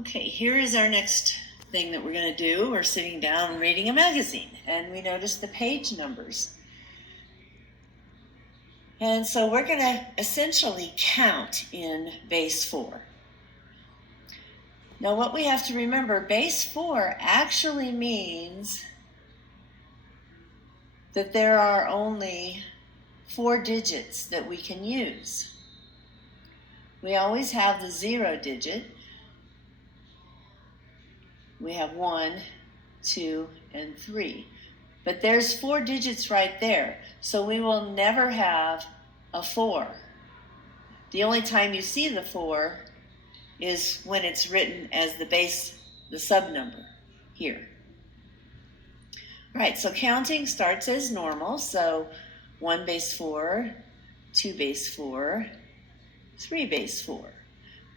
Okay, here is our next thing that we're going to do. We're sitting down and reading a magazine, and we notice the page numbers. And so we're going to essentially count in base 4. Now what we have to remember, base 4 actually means that there are only 4 digits that we can use. We always have the 0 digit. We have 1, 2, and 3. But there's 4 digits right there, so we will never have a 4. The only time you see the 4 is when it's written as the base, the sub number here. All right, so counting starts as normal. So 1 base 4, 2 base 4, 3 base 4.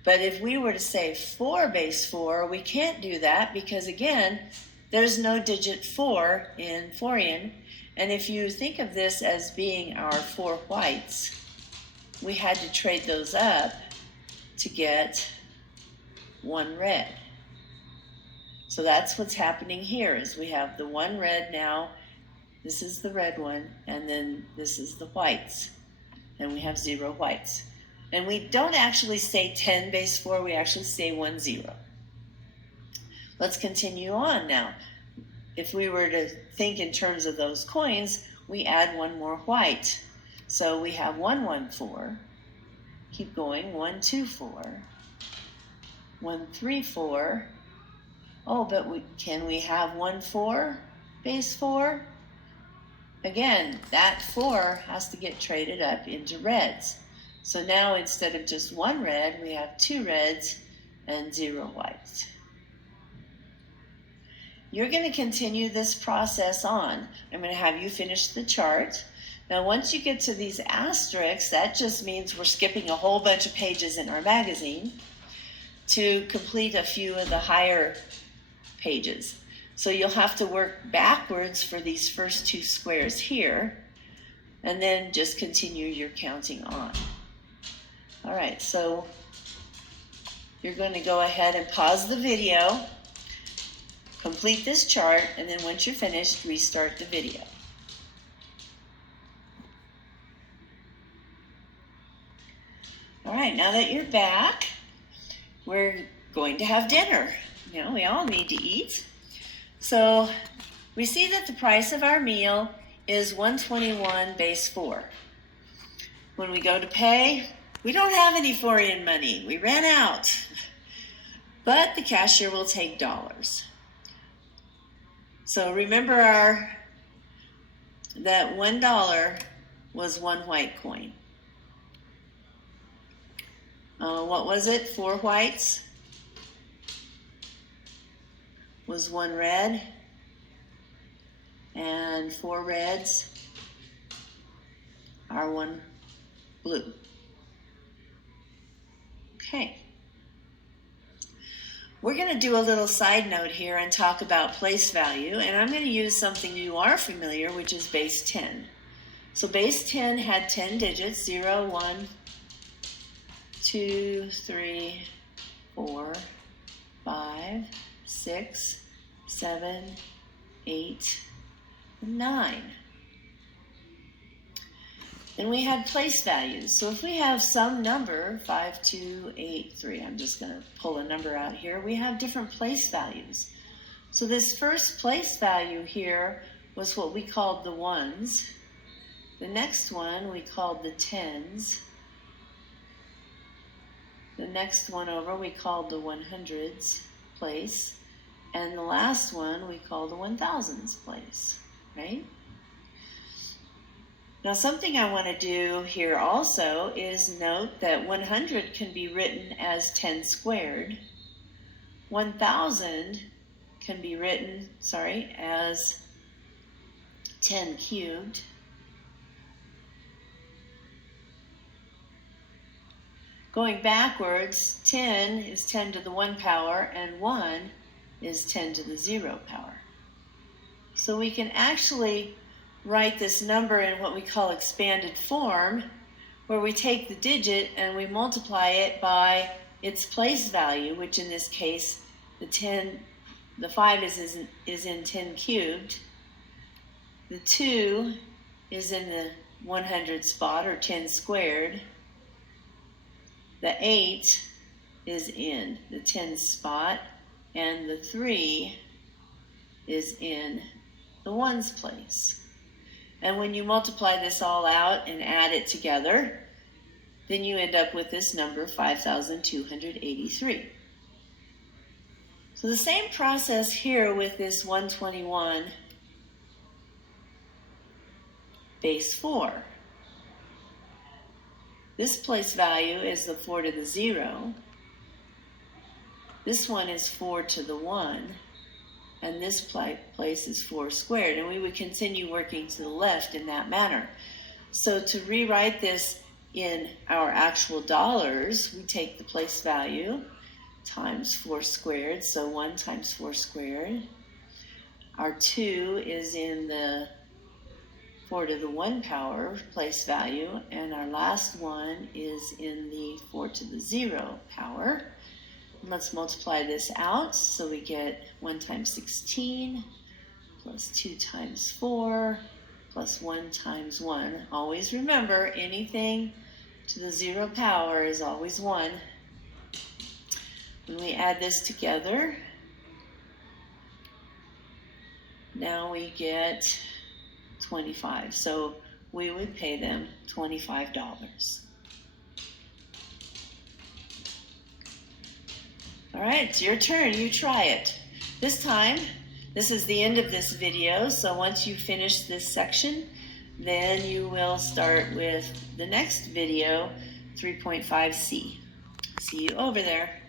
But if we were to say 4 base 4, we can't do that because, again, there's no digit 4 in Forian. And if you think of this as being our 4 whites, we had to trade those up to get 1 red. So that's what's happening here is we have the 1 red now. This is the red one, and then this is the whites. And we have 0 whites. And we don't actually say 10 base 4, we actually say 1, 0. Let's continue on now. If we were to think in terms of those coins, we add 1 more white. So we have 1, 1, 4. Keep going, 1, 2, 4. 1, 3, 4. Oh, but can we have 1, 4 base 4? Again, that 4 has to get traded up into reds. So now instead of just 1 red, we have 2 reds and 0 whites. You're going to continue this process on. I'm going to have you finish the chart. Now once you get to these asterisks, that just means we're skipping a whole bunch of pages in our magazine to complete a few of the higher pages. So you'll have to work backwards for these first 2 squares here, and then just continue your counting on. All right, so you're going to go ahead and pause the video, complete this chart, and then once you're finished, restart the video. All right, now that you're back, we're going to have dinner. You know, we all need to eat. So we see that the price of our meal is 121 base 4. When we go to pay, we don't have any Forian money. We ran out. But the cashier will take dollars. So remember that $1 was 1 white coin. What was it? 4 whites was 1 red, and 4 reds are 1 blue. Okay. We're going to do a little side note here and talk about place value, and I'm going to use something you are familiar, which is base 10. So base 10 had 10 digits, 0, 1, 2, 3, 4, 5, 6, 7, 8, 9. Then we had place values. So if we have some number, 5, 2, 8, 3, I'm just going to pull a number out here, we have different place values. So this first place value here was what we called the 1s. The next one we called the 10s. The next one over we called the 100s place. And the last one we call the 1000s place, right? Now something I want to do here also is note that 100 can be written as 10 squared. 1000 can be written, as 10 cubed. Going backwards, 10 is 10 to the 1 power, and 1 is 10 to the 0 power. So we can actually write this number in what we call expanded form, where we take the digit and we multiply it by its place value, which in this case, the 5 is in 10 cubed. The 2 is in the 100 spot, or 10 squared. The 8 is in the 10 spot, and the 3 is in the ones place. And when you multiply this all out and add it together, then you end up with this number, 5,283. So the same process here with this 121 base 4. This place value is the 4 to the 0. This one is 4 to the 1. And this place is 4 squared. And we would continue working to the left in that manner. So to rewrite this in our actual dollars, we take the place value times 4 squared. So 1 times 4 squared. Our 2 is in the 4 to the 1 power place value. And our last one is in the 4 to the 0 power. Let's multiply this out, so we get 1 times 16 plus 2 times 4 plus 1 times 1. Always remember, anything to the 0 power is always 1. When we add this together, now we get 25. So we would pay them $25. All right, it's your turn. You try it. This time, this is the end of this video, so once you finish this section, then you will start with the next video, 3.5C. See you over there.